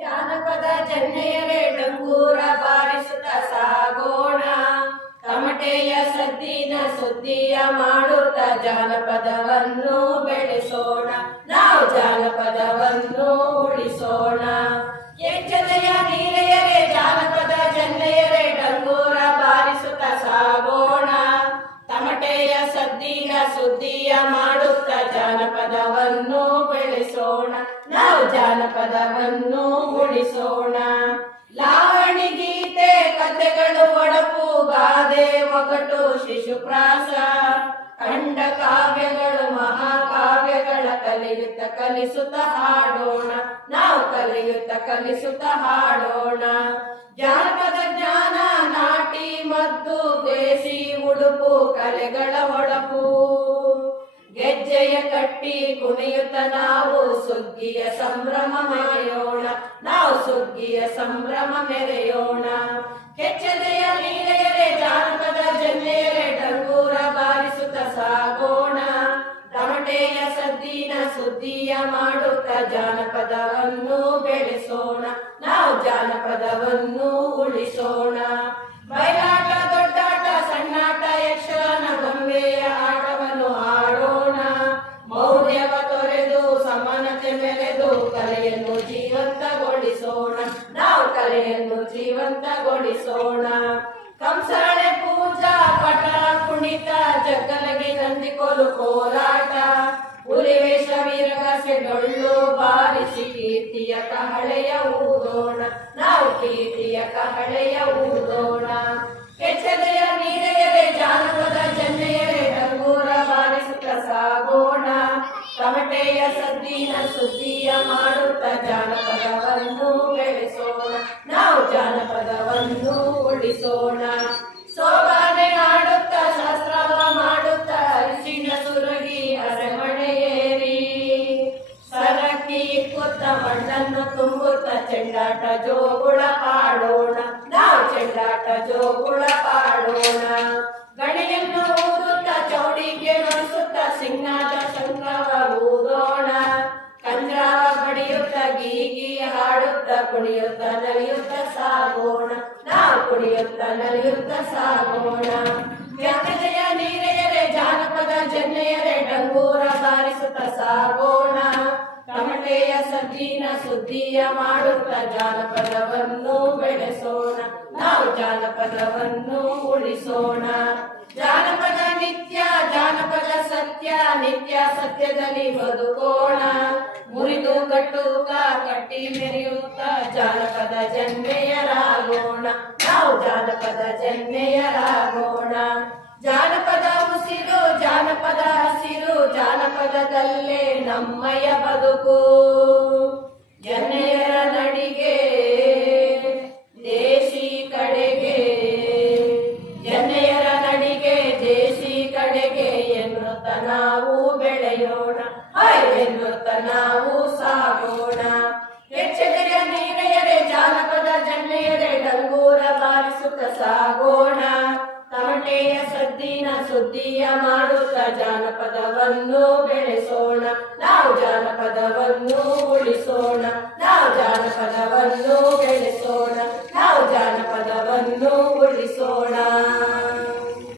ಜಾನಪದ ಜನ್ನೆಯರೇ ಡಂಗೂರ ಬಾರಿಸುತ್ತ ಸಾಗೋಣ. ತಮಟೆಯ ಸದ್ದಿನ ಸುದ್ದಿಯ ಮಾಡುತ್ತ ಜಾನಪದವನ್ನು ಬೆಳೆಸೋಣ. ನಾವು ಜಾನಪದವನ್ನು ಉಳಿಸೋಣ. ಕೆಂಚದೆಯ ನೀರೆಯರೇ ಜಾನಪದ ಜನ್ನೆಯರೇ ಡಂಗೂರ ಬಾರಿಸುತ್ತ ಸಾಗೋಣ. ತಮಟೆಯ ಸದ್ದಿನ ಸುದ್ದಿಯ ಮಾಡುತ್ತ ಜಾನಪದವನ್ನು ಬೆಳೆಸೋಣ. ನಾವು ಜಾನಪದವನ್ನು ಉಳಿಸೋಣ. ಲಾವಣಿ ಗೀತೆ ಕಥೆಗಳು ಒಡಪು ಗಾದೆ ಒಗಟು ಶಿಶುಪ್ರಾಸ ಖಂಡ ಕಾವ್ಯಗಳು ಮಹಾಕಾವ್ಯಗಳ ಕಲಿಯುತ್ತ ಕಲಿಸುತ್ತ ಹಾಡೋಣ. ನಾವು ಕಲಿಯುತ್ತ ಕಲಿಸುತ್ತ ಹಾಡೋಣ. ಜಾನಪದ ಜ್ಞಾನ ನಾಟಿ ಮದ್ದು ದೇಸಿ ಉಡುಪು ಕಲೆಗಳ ಹೊಳಪು ಗೆಜ್ಜೆಯ ಕಟ್ಟಿ ಕುಣಿಯುತ್ತ ನಾವು ಸುಗ್ಗಿಯ ಸಂಭ್ರಮ ಮೆರೆಯೋಣ. ನಾವು ಸುಗ್ಗಿಯ ಸಂಭ್ರಮ ಮೆರೆಯೋಣ. ಕೆಚ್ಚದೆಯ ನೀರೆಯರೇ ಜಾನಪದ ಜನ್ನೆಯರೇ ಡಂಗೂರ ಬಾರಿಸುತ್ತ ಸಾಗೋಣ. ತಮಟೆಯ ಸದ್ದಿನ ಸುದ್ದಿಯ ಮಾಡುತ್ತ ಜಾನಪದವನ್ನು ಬೆಳೆಸೋಣ. ನಾವು ಜಾನಪದವನ್ನು ಉಳಿಸೋಣ. ಬಯಲಾಟ ದೊಡ್ಡಾಟ ಸಣ್ಣಾಟ ಯಕ್ಷಗಾನ ಗೊಂಬೆಯ ಆಟವನ್ನು ಆಡೋಣ. ಮೌಢ್ಯವ ತೊರೆದು ಸಮಾನತೆ ಮೆರೆದು ಕಲೆಯನ್ನು ಜೀವಂತಗೊಳಿಸೋಣ. ನಾವು ಕಲೆಯನ್ನು ಜೀವಂತಗೊಳಿಸೋಣ. ಕಂಸಾಳೆ ಪೂಜಾ ಪಟ ಕುಣಿತ ಜಗ್ಗಲಗಿ ನಂದಿಕೋಲು ಕೋಲಾಟ ಹುಲಿವೇಷ ವೀರಗಾಸೆ ಡೊಳ್ಳು ಬಾರಿಸಿ ಕೀರ್ತಿಯ ಕಹಳೆಯ ಊದೋಣ. ನಾವು ಕೀರ್ತಿಯ ಕಹಳೆಯ ಊದೋಣ. ಕೆಚ್ಚದೆಯ ನೀರೆಯರೇ ಜಾನಪದ ಜನ್ನೆಯರೇ ಡಂಗೂರ ಬಾರಿಸುತ್ತ ಸಾಗೋಣ. ತಮಟೆಯ ಸದ್ದಿನ ಸುದ್ದಿಯ ಮಾಡುತ್ತ ಜಾನಪದವನ್ನು ಬೆಳೆಸೋಣ. ನಾವು ಜಾನಪದವನ್ನು ಉಳಿಸೋಣ. ಸೋಬಾನೆ ಆಡುತ್ತ ಶಾಸ್ತ್ರವ ಮಾಡುತ್ತ ಅರಿಶಿನ ಸುರಗಿ ಅರಮನೆಯೇರಿ ಸರಕಿ ಕುತ್ತ ಮಣ್ಣನ್ನು ತುಂಬುತ್ತ ಚೆಂಡಾಟ ಜೋಗುಳ ಪಾಡೋಣ. ನಾವು ಚೆಂಡಾಟ ಜೋಗುಳ ಪಾಡೋಣ. ಗಣಿಯನ್ನು ಊದುತ್ತ ಚೌಡಿಗೆ ನುಡಿಸುತ್ತ ಸಿಂಗಾದ ಶಂಕವ ಊದೋಣ. ಕಂಜಾವ ಬಡಿಯುತ್ತ ಗೀಗಿ ಹಾಡುತ್ತ ಕುಣಿಯುತ್ತ ನಲಿಯುತ್ತ ಸಾಗೋಣ. ನಾವು ಕುಣಿಯುತ್ತ ನಲಿಯುತ್ತ ಸಾಗೋಣ. ಕೆಚ್ಚದೆಯ ನೀರೆಯರೇ ಜಾನಪದ ಜನ್ನೆಯರೇ ಡಂಗೂರ ಬಾರಿಸುತ್ತ ಸಾಗೋಣ. ತಮಟೆಯ ಸದ್ದಿನ ಸುದ್ದಿಯ ಮಾಡುತ್ತ ಜಾನಪದವನ್ನು ಬೆಳೆಸೋಣ. ನಾವು ಜಾನಪದವನ್ನು ಉಳಿಸೋಣ. ಜಾನಪದ ನಿತ್ಯ ಜಾನಪದ ಸತ್ಯ ನಿತ್ಯ ಸತ್ಯದಲ್ಲಿ ಬದುಕೋಣ. ಮುರಿದು ಕಟ್ಟುತ್ತ ಕಟ್ಟಿ ಮೆರೆಯುತ್ತ ಜಾನಪದ ಜನ್ಮೆಯರಾಗೋಣ. ನಾವು ಜಾನಪದ ಜನ್ಮೆಯರಾಗೋಣ. ಜಾನಪದ ಉಸಿರು ಜಾನಪದ ಹಸಿರು ಜಾನಪದದಲ್ಲೇ ನಮ್ಮಯ ಬದುಕು. ಜನ್ನೆಯರ ನಡಿಗೆ ದೇಶಿ ಕಡೆಗೆ ಜನ್ನೆಯರ ನಡಿಗೆ ದೇಶಿ ಕಡೆಗೆ ಎನ್ನುತ್ತ ನಾವು ಬೆಳೆಯೋಣ. ಎನ್ನುತ್ತ ನಾವು ಸಾಗೋಣ. ಕೆಚ್ಚದೆಯ ನೀರೆಯರೇ ಜಾನಪದ ಜನ್ನೆಯರೇ ಡಂಗೂರ ಬಾರಿಸುತ್ತ ಸಾಗೋಣ. ತಮಟೆಯ ಸದ್ದಿನ ಸುದ್ದಿಯ ಮಾಡುತ್ತ ಜಾನಪದವನ್ನು ಬೆಳೆಸೋಣ. ನಾವು ಜಾನಪದವನ್ನು ಉಳಿಸೋಣ. ನಾವು ಜಾನಪದವನ್ನು ಬೆಳೆಸೋಣ. ನಾವು ಜಾನಪದವನ್ನು ಉಳಿಸೋಣ.